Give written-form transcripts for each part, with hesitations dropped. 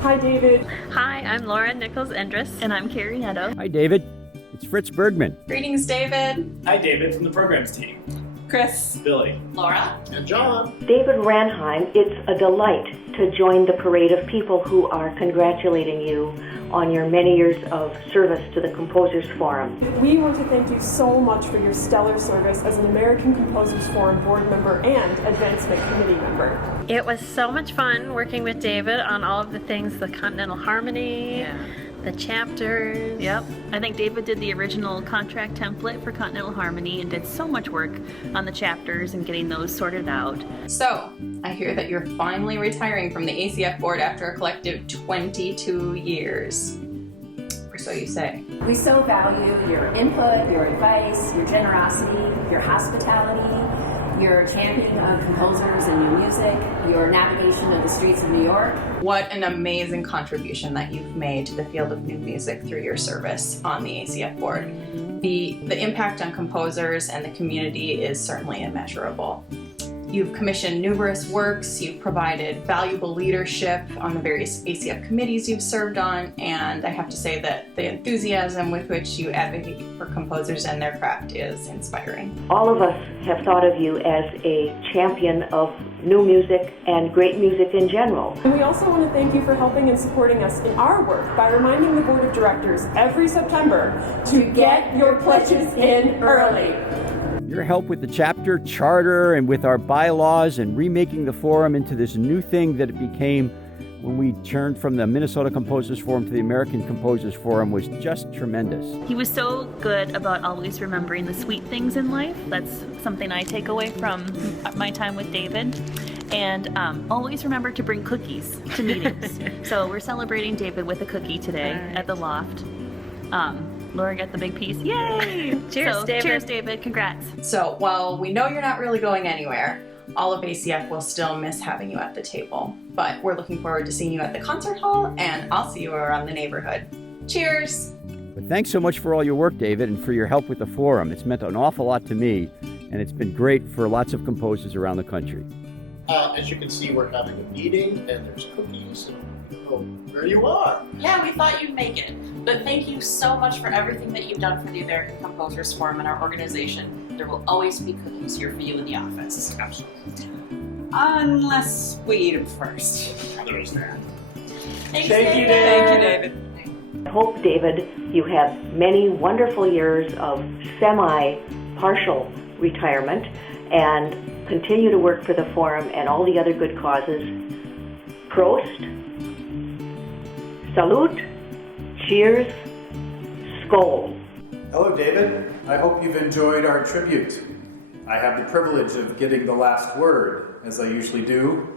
Hi, David. Hi, I'm Laura Nichols-Endress. And I'm Carrie Netto. Hi, David. It's Fritz Bergman. Greetings, David. Hi, David from the programs team. Chris. Billy. Laura. And John. David Ranheim, it's a delight to join the parade of people who are congratulating you on your many years of service to the Composers Forum. We want to thank you so much for your stellar service as an American Composers Forum board member and Advancement Committee member. It was so much fun working with David on all of the things, the Continental Harmony, the chapters. Yep. I think David did the original contract template for Continental Harmony and did so much work on the chapters and getting those sorted out. So, I hear that you're finally retiring from the ACF board after a collective 22 years. Or so you say. We so value your input, your advice, your generosity, your hospitality, your championing of composers and new music, your navigation of the streets of New York. What an amazing contribution that you've made to the field of new music through your service on the ACF board. The impact on composers and the community is certainly immeasurable. You've commissioned numerous works, you've provided valuable leadership on the various ACF committees you've served on, and I have to say that the enthusiasm with which you advocate for composers and their craft is inspiring. All of us have thought of you as a champion of new music and great music in general. And we also want to thank you for helping and supporting us in our work by reminding the board of directors every September to get your pledges in early. Your help with the chapter charter and with our bylaws and remaking the forum into this new thing that it became when we turned from the Minnesota Composers Forum to the American Composers Forum was just tremendous. He was so good about always remembering the sweet things in life. That's something I take away from my time with David. And always remember to bring cookies to meetings. So we're celebrating David with a cookie today at the loft. Laura got the big piece. Yay! Cheers, David. Cheers, David. Congrats. So, while we know you're not really going anywhere, all of ACF will still miss having you at the table. But we're looking forward to seeing you at the concert hall, and I'll see you around the neighborhood. Cheers! But thanks so much for all your work, David, and for your help with the forum. It's meant an awful lot to me, and it's been great for lots of composers around the country. As you can see, we're having a meeting, and there's cookies, and there you are. Yeah, we thought you'd make it. But thank you so much for everything that you've done for the American Composers Forum and our organization. There will always be cookies here for you in the office. Absolutely. Unless we eat them first. There's that. Thanks, Thank you, David. David. Thank you, David. I hope, David, you have many wonderful years of semi-partial retirement and continue to work for the forum and all the other good causes. Prost, salute, cheers, skål. Hello, David. I hope you've enjoyed our tribute. I have the privilege of getting the last word, as I usually do,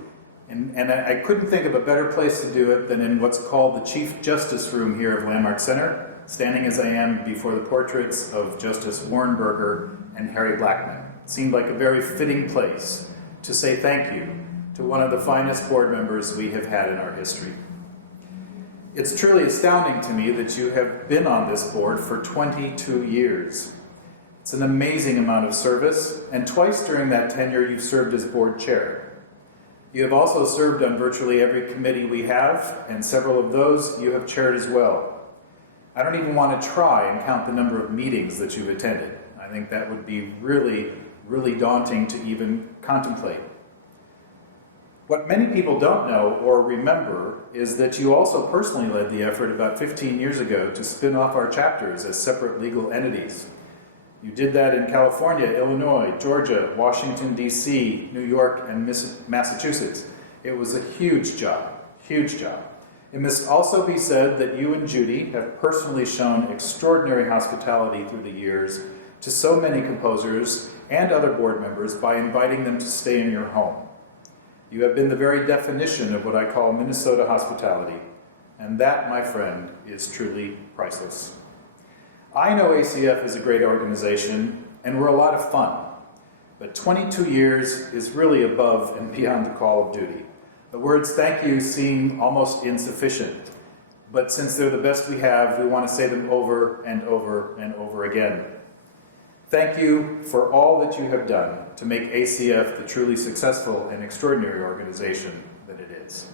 and I couldn't think of a better place to do it than in what's called the Chief Justice Room here of Landmark Center, standing as I am before the portraits of Justice Warren Burger and Harry Blackmun. It seemed like a very fitting place to say thank you to one of the finest board members we have had in our history. It's truly astounding to me that you have been on this board for 22 years. It's an amazing amount of service, and twice during that tenure you've served as board chair. You have also served on virtually every committee we have, and several of those you have chaired as well. I don't even want to try and count the number of meetings that you've attended. I think that would be really, really daunting to even contemplate. What many people don't know or remember is that you also personally led the effort about 15 years ago to spin off our chapters as separate legal entities. You did that in California, Illinois, Georgia, Washington, D.C., New York, and Massachusetts. It was a huge job, huge job. It must also be said that you and Judy have personally shown extraordinary hospitality through the years to so many composers and other board members by inviting them to stay in your home. You have been the very definition of what I call Minnesota hospitality, and that, my friend, is truly priceless. I know ACF is a great organization, and we're a lot of fun, but 22 years is really above and beyond the call of duty. The words thank you seem almost insufficient, but since they're the best we have, we want to say them over and over and over again. Thank you for all that you have done to make ACF the truly successful and extraordinary organization that it is.